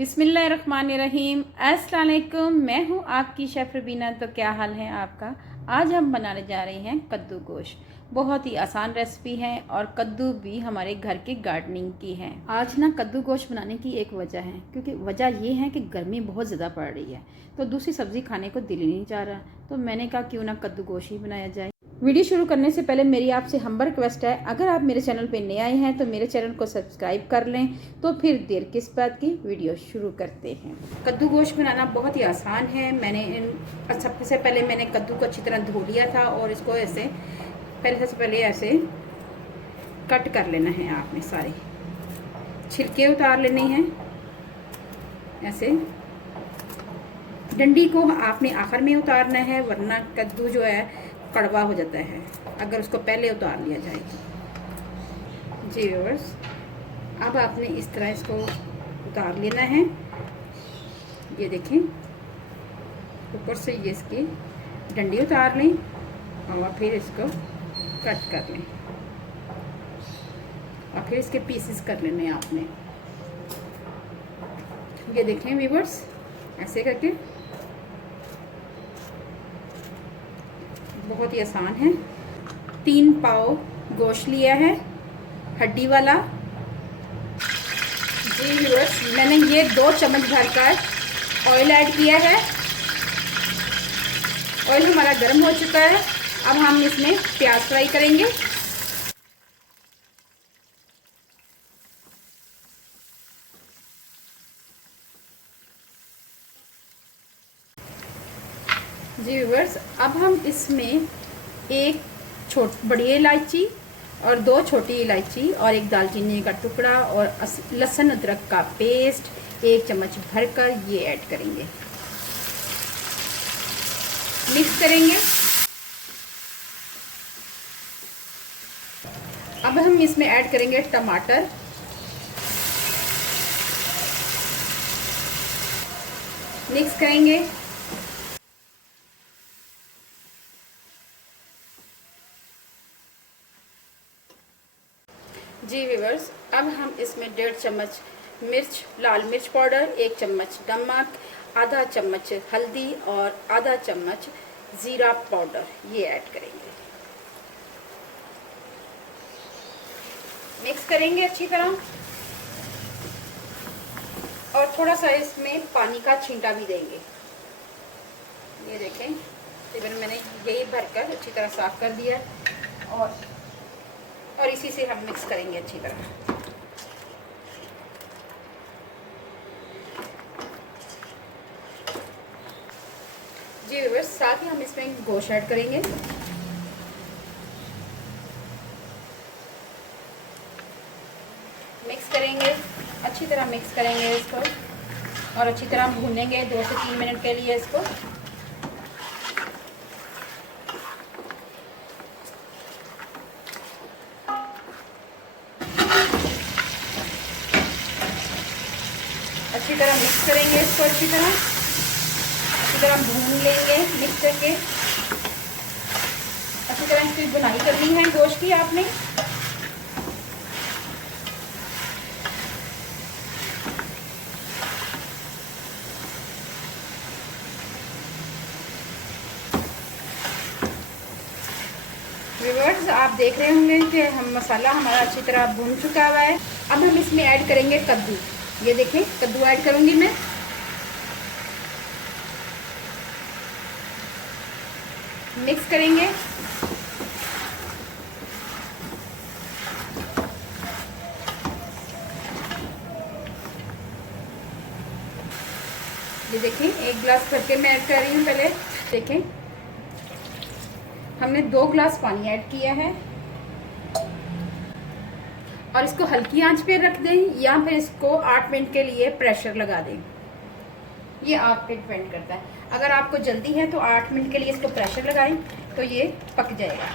बिस्मिल्लाहिर्रहमानिर्रहीम। अस्सलाम वालेकुम। मैं हूँ आपकी शेफ़ रबीना। तो क्या हाल है आपका। आज हम बनाने जा रहे हैं कद्दू गोश्त। बहुत ही आसान रेसिपी है और कद्दू भी हमारे घर के गार्डनिंग की है। आज ना कद्दू गोश्त बनाने की एक वजह है, क्योंकि वजह ये है कि गर्मी बहुत ज़्यादा पड़ रही है, तो दूसरी सब्ज़ी खाने को दिल ही नहीं चाह रहा। तो मैंने कहा क्यों ना कद्दू गोश्त ही बनाया जाए। वीडियो शुरू करने से पहले मेरी आपसे हम्बल रिक्वेस्ट है, अगर आप मेरे चैनल पे नए आए हैं तो मेरे चैनल को सब्सक्राइब कर लें। तो फिर देर किस बात की, वीडियो शुरू करते हैं। कद्दू गोश्त बनाना बहुत ही आसान है। सबसे पहले मैंने कद्दू को अच्छी तरह धो लिया था और इसको ऐसे सबसे पहले ऐसे कट कर लेना है। आपने सारे छिलके उतार लेने हैं। ऐसे डंडी को आपने आखिर में उतारना है, वरना कद्दू जो है कड़वा हो जाता है अगर उसको पहले उतार लिया जाए। जी व्यूअर्स, अब आपने इस तरह इसको उतार लेना है। ये देखें, ऊपर से ये इसकी डंडी उतार लें और फिर इसको कट कर लें और फिर इसके पीसेस कर लेने हैं आपने। ये देखें व्यूअर्स, ऐसे करके बहुत ही आसान है। 3 पाव गोश्त लिया है, हड्डी वाला। जी व्यूअर्स, मैंने ये 2 चम्मच भरकर ऑयल ऐड किया है। ऑयल हमारा गर्म हो चुका है। अब हम इसमें प्याज फ्राई करेंगे। जी व्यूअर्स, अब हम इसमें एक बड़ी इलायची और 2 छोटी इलायची और एक दालचीनी का टुकड़ा और लहसुन अदरक का पेस्ट 1 चम्मच भरकर ये ऐड करेंगे। मिक्स करेंगे। अब हम इसमें ऐड करेंगे टमाटर। मिक्स करेंगे। जी व्यूअर्स, अब हम इसमें 1.5 चम्मच लाल मिर्च पाउडर, 1 चम्मच नमक, आधा चम्मच हल्दी और आधा चम्मच ज़ीरा पाउडर ये ऐड करेंगे। मिक्स करेंगे अच्छी तरह और थोड़ा सा इसमें पानी का छींटा भी देंगे। ये देखें, तकरीबन मैंने यही भरकर अच्छी तरह साफ कर दिया और इसी से हम मिक्स करेंगे अच्छी तरह। जी व्यूअर्स, साथ ही हम इसमें गोश्त ऐड करेंगे। मिक्स करेंगे, अच्छी तरह मिक्स करेंगे इसको और अच्छी तरह भूनेंगे 2 से 3 मिनट के लिए इसको। अच्छी तरह मिक्स करेंगे इसको, अच्छी तरह भून लेंगे मिक्स करके। अच्छी तरह इसकी बुनाई करनी है गोश्त की आपने। व्यूअर्स, आप देख रहे होंगे कि मसाला हमारा अच्छी तरह भून चुका हुआ है। अब हम इसमें ऐड करेंगे कद्दू। ये देखें, कद्दू ऐड करूंगी मैं। मिक्स करेंगे। ये देखें, 1 गिलास भर के मैं ऐड कर रही हूँ। पहले देखें, हमने 2 गिलास पानी ऐड किया है और इसको हल्की आंच पे रख दें या फिर इसको 8 मिनट के लिए प्रेशर लगा दें। ये आप पे डिपेंड करता है। अगर आपको जल्दी है तो 8 मिनट के लिए इसको प्रेशर लगाएं तो ये पक जाएगा।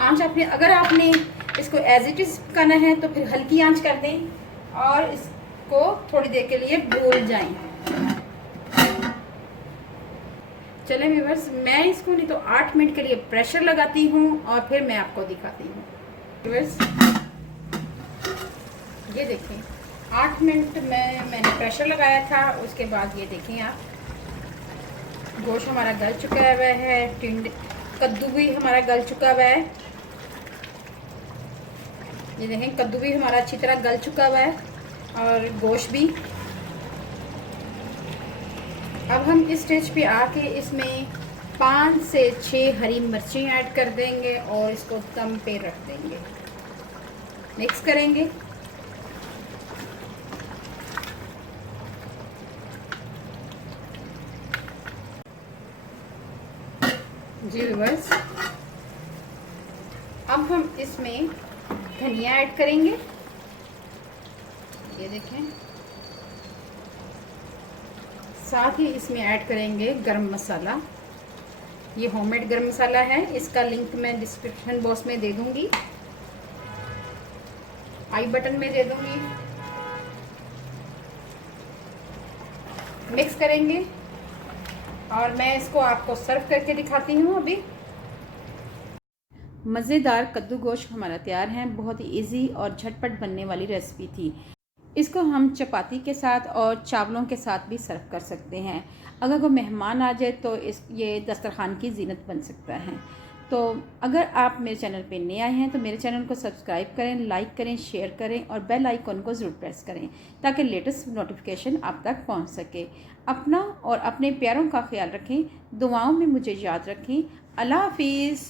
आंच अगर आपने इसको एज इट इज करना है तो फिर हल्की आंच कर दें और इसको थोड़ी देर के लिए भून जाएं। चलें व्यूअर्स, मैं इसको नहीं तो 8 मिनट के लिए प्रेशर लगाती हूँ और फिर मैं आपको दिखाती हूँ। व्यूअर्स, ये देखें, 8 मिनट में मैंने प्रेशर लगाया था। उसके बाद ये देखें आप, गोश्त हमारा गल चुका हुआ है, कद्दू भी हमारा गल चुका हुआ है। ये देखें, कद्दू भी हमारा अच्छी तरह गल चुका हुआ है और गोश्त भी। अब हम इस स्टेज पे आके इसमें 5 से 6 हरी मिर्चें ऐड कर देंगे और इसको दम पे रख देंगे, मिक्स करेंगे। जी व्यूअर्स, अब हम इसमें धनिया ऐड करेंगे। ये देखें, साथ ही इसमें ऐड करेंगे गरम मसाला। ये होममेड गरम मसाला है, इसका लिंक मैं डिस्क्रिप्शन बॉक्स में दे दूंगी, आई बटन में दे दूंगी। मिक्स करेंगे और मैं इसको आपको सर्व करके दिखाती हूँ अभी। मज़ेदार कद्दू गोश्त हमारा तैयार है। बहुत ही इजी और झटपट बनने वाली रेसिपी थी। इसको हम चपाती के साथ और चावलों के साथ भी सर्व कर सकते हैं। अगर कोई मेहमान आ जाए तो ये दस्तरखान की जीनत बन सकता है। तो अगर आप मेरे चैनल पे नए आए हैं तो मेरे चैनल को सब्सक्राइब करें, लाइक करें, शेयर करें और बेल आइकन को ज़रूर प्रेस करें ताकि लेटेस्ट नोटिफिकेशन आप तक पहुंच सके। अपना और अपने प्यारों का ख्याल रखें, दुआओं में मुझे याद रखें। अल्लाह हाफिज़।